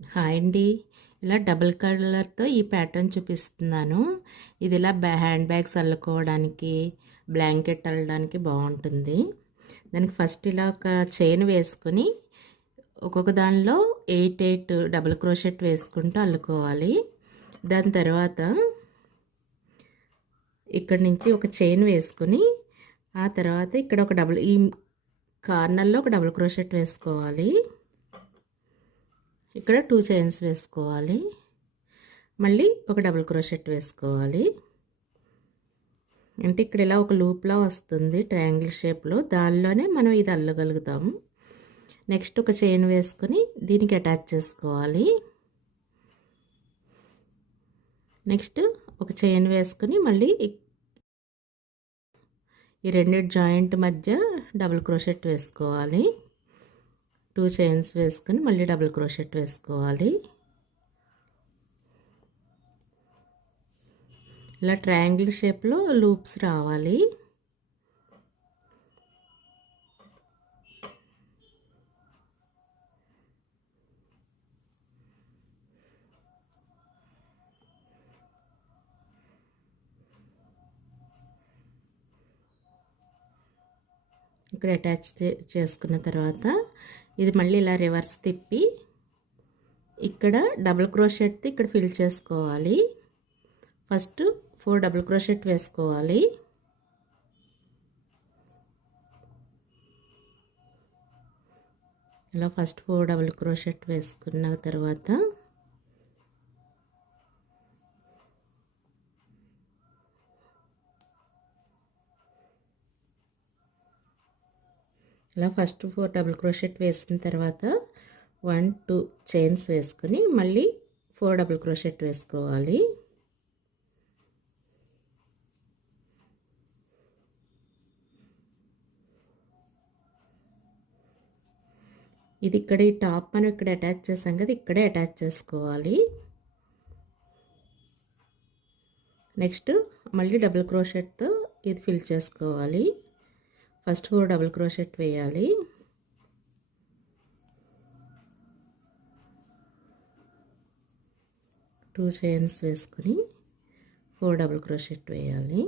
Hi అండి. ఇలా double కలర్‌తో ఈ ప్యాటర్న్ చూపిస్తున్నాను. ఇది ఇలా హ్యాండ్ బ్యాగ్స్ అల్లుకోవడానికి, బ్లాంకెట్ అల్లడానికి బావుంటుంది. దానికి ఫస్ట్ ఇలా ఒక చైన్ వేసుకొని, ఒక్కొక్క దానిలో 8 డబుల్ క్రోషెట్ వేసుకుంటూ అల్లుకోవాలి. దాని తర్వాత ఇక్కడి నుంచి ఒక చైన్ వేసుకొని, ఆ తర్వాత ఇక్కడ ఒక ఈ కార్నర్‌లో ఒక డబుల్ క్రోషెట్ వేసుకోవాలి. ఇక్కడ 2 చైన్స్ వేసుకోవాలి. మళ్ళీ ఒక డబుల్ క్రోషెట్ వేసుకోవాలి. అంటే ఇక్కడ ఇలా ఒక లూప్లా వస్తుంది ట్రయాంగిల్ షేప్లో, దానిలోనే మనం ఇది అల్లగలుగుతాము. నెక్స్ట్ ఒక చైన్ వేసుకొని దీనికి అటాచ్ చేసుకోవాలి. నెక్స్ట్ ఒక చైన్ వేసుకొని మళ్ళీ ఈ రెండిటి జాయింట్ మధ్య డబుల్ క్రోషెట్ వేసుకోవాలి. 2 చైన్స్ వేసుకొని మళ్ళీ డబుల్ క్రోషెట్ వేసుకోవాలి. ఇలా ట్రయాంగిల్ షేప్లో లూప్స్ రావాలి. ఇక్కడ అటాచ్ చేసుకున్న తర్వాత ఇది మళ్ళీ ఇలా రివర్స్ తిప్పి ఇక్కడ డబుల్ క్రోషెట్ ఇక్కడ ఫిల్ చేసుకోవాలి. ఫస్ట్ 4 డబుల్ క్రోషెట్ వేసుకోవాలి. ఇలా ఫస్ట్ 4 డబుల్ క్రోషెట్ వేసుకున్న తర్వాత ఇలా ఫస్ట్ 4 డబుల్ క్రోషెట్ వేసిన తర్వాత 1 2 చైన్స్ వేసుకొని మళ్ళీ 4 డబుల్ క్రోషెట్ వేసుకోవాలి. ఇది ఇక్కడ ఈ టాప్ మనం ఇక్కడ అటాచ్ చేసాం కదా, ఇక్కడే అటాచ్ చేసుకోవాలి. నెక్స్ట్ మళ్ళీ డబుల్ క్రోషెట్తో ఇది ఫిల్ చేసుకోవాలి. ఫస్ట్ 4 డబుల్ క్రోషెట్ వేయాలి. టూ చైన్స్ వేసుకొని 4 డబుల్ క్రోషెట్ వేయాలి.